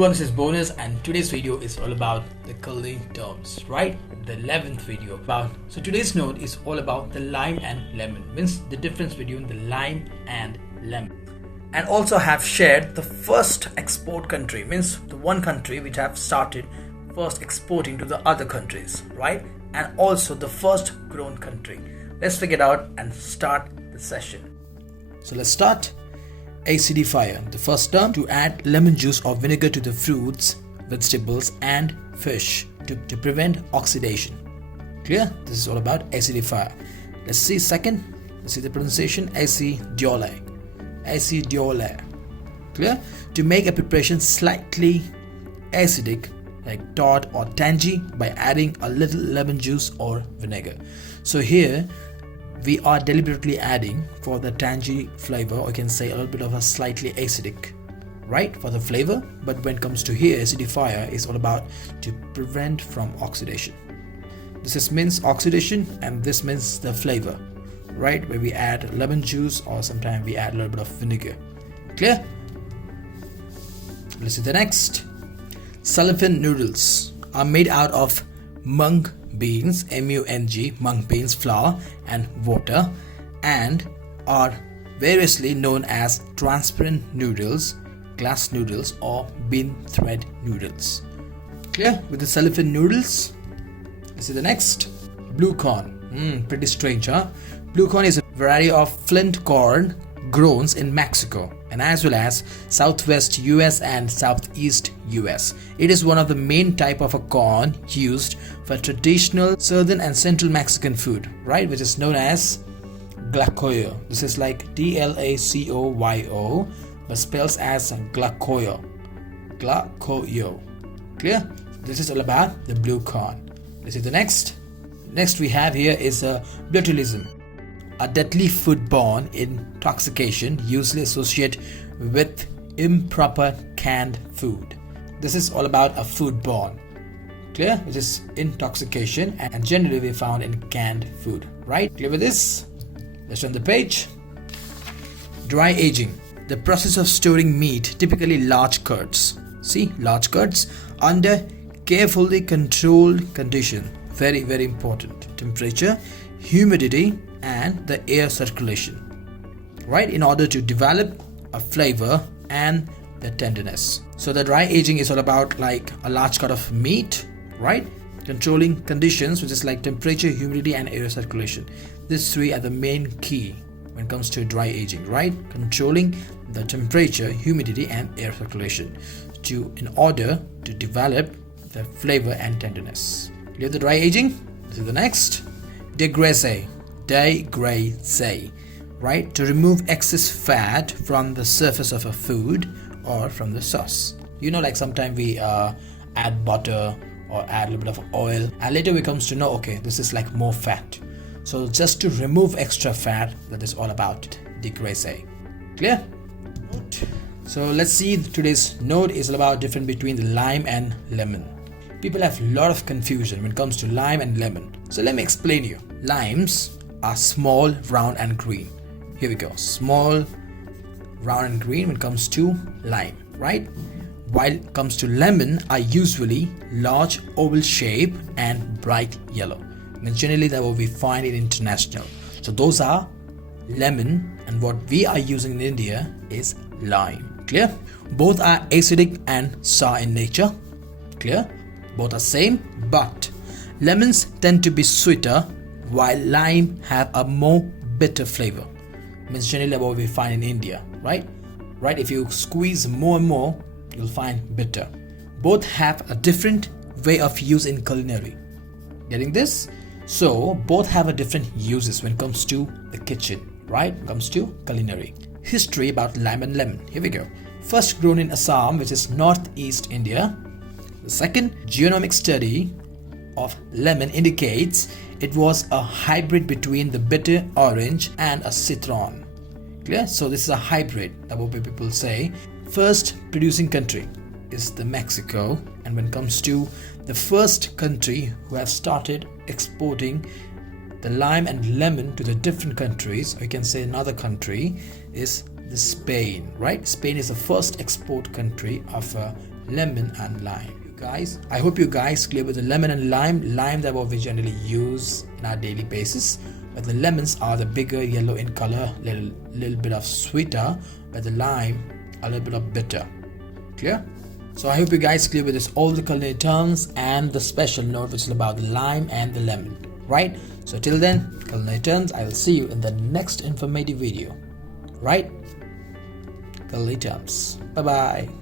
everyone, this is Bonus and today's video is all about the culinary terms, right? The 11th video about. So today's note is all about the lime and lemon, means the difference between the lime and lemon. And also have shared the first export country, means the one country which have started first exporting to the other countries, right? And also the first grown country. Let's figure it out and start the session. So let's start. Acidifier, the first term, to add lemon juice or vinegar to the fruits, vegetables and fish to prevent oxidation. Clear? This is all about acidifier. Let's see second. Let's see the pronunciation. Aciduler. Aciduler. Clear? To make a preparation slightly acidic, like tart or tangy, by adding a little lemon juice or vinegar. So here we are deliberately adding for the tangy flavor, or you can say a little bit of a slightly acidic, right, for the flavor. But when it comes to here, acidifier is all about to prevent from oxidation. This means oxidation and this means the flavor, right, where we add lemon juice or sometimes we add a little bit of vinegar. Clear? Let's see the next. Cellophane noodles are made out of mung beans, M-U-N-G, mung beans, flour and water, and are variously known as transparent noodles, glass noodles or bean thread noodles. Clear with the cellophane noodles? Let's see the next. Blue corn. Pretty strange, huh? Blue corn is a variety of flint corn grown in Mexico and as well as southwest US and southeast US. It is one of the main type of a corn used for traditional southern and central Mexican food, right, which is known as glacoyo. This is like D-L-A-C-O-Y-O but spells as glacoyo. Glacoyo. Clear? This is all about the blue corn. Let's see the next. Next we have here is botulism, a deadly foodborne intoxication usually associated with improper canned food. This is all about a foodborne. Clear? Which is intoxication and generally we found in canned food, right? Clear with this? Let's turn the page. Dry aging, the process of storing meat, typically large curds. See, large curds under carefully controlled condition. Very, very important. Temperature, humidity and the air circulation, right, in order to develop a flavor and the tenderness. So the dry aging is all about like a large cut of meat, right, controlling conditions, which is like temperature, humidity and air circulation. These three are the main key when it comes to dry aging, right? Controlling the temperature, humidity and air circulation in order to develop the flavor and tenderness. Clear the dry aging? This is the next. Degraisser. Degraisser, right, to remove excess fat from the surface of a food or from the sauce. You know, like sometimes we add butter or add a little bit of oil and later we comes to know, okay, this is like more fat. So just to remove extra fat, that is all about degraisser. Clear? So let's see, today's note is all about difference between the lime and lemon. People have a lot of confusion when it comes to lime and lemon. So let me explain you. Limes are small, round and green. Here we go. Small, round and green when it comes to lime, right? While it comes to lemon are usually large, oval shape and bright yellow. And generally that what we find in international. So those are lemon and what we are using in India is lime. Clear? Both are acidic and sour in nature. Clear? Both are same, but lemons tend to be sweeter while lime have a more bitter flavor. Means generally what we find in India, right? Right, if you squeeze more and more, you'll find bitter. Both have a different way of use in culinary. Getting this? So both have a different uses when it comes to the kitchen, right? When it comes to culinary. History about lime and lemon. Here we go. First grown in Assam, which is northeast India. The second genomic study of lemon indicates it was a hybrid between the bitter orange and a citron. Clear? So this is a hybrid, that what people say. First producing country is the Mexico, and when it comes to the first country who have started exporting the lime and lemon to the different countries, or you can say another country, is the Spain, right? Spain is the first export country of lemon and lime. Guys, I hope you guys clear with the lemon and lime that what we generally use in our daily basis, but the lemons are the bigger, yellow in color, little bit of sweeter, but the lime a little bit of bitter. Clear? So I hope you guys clear with this all the culinary terms and the special note which is about the lime and the lemon, right? So till then, culinary terms, I will see you in the next informative video, right? Culinary terms. Bye bye.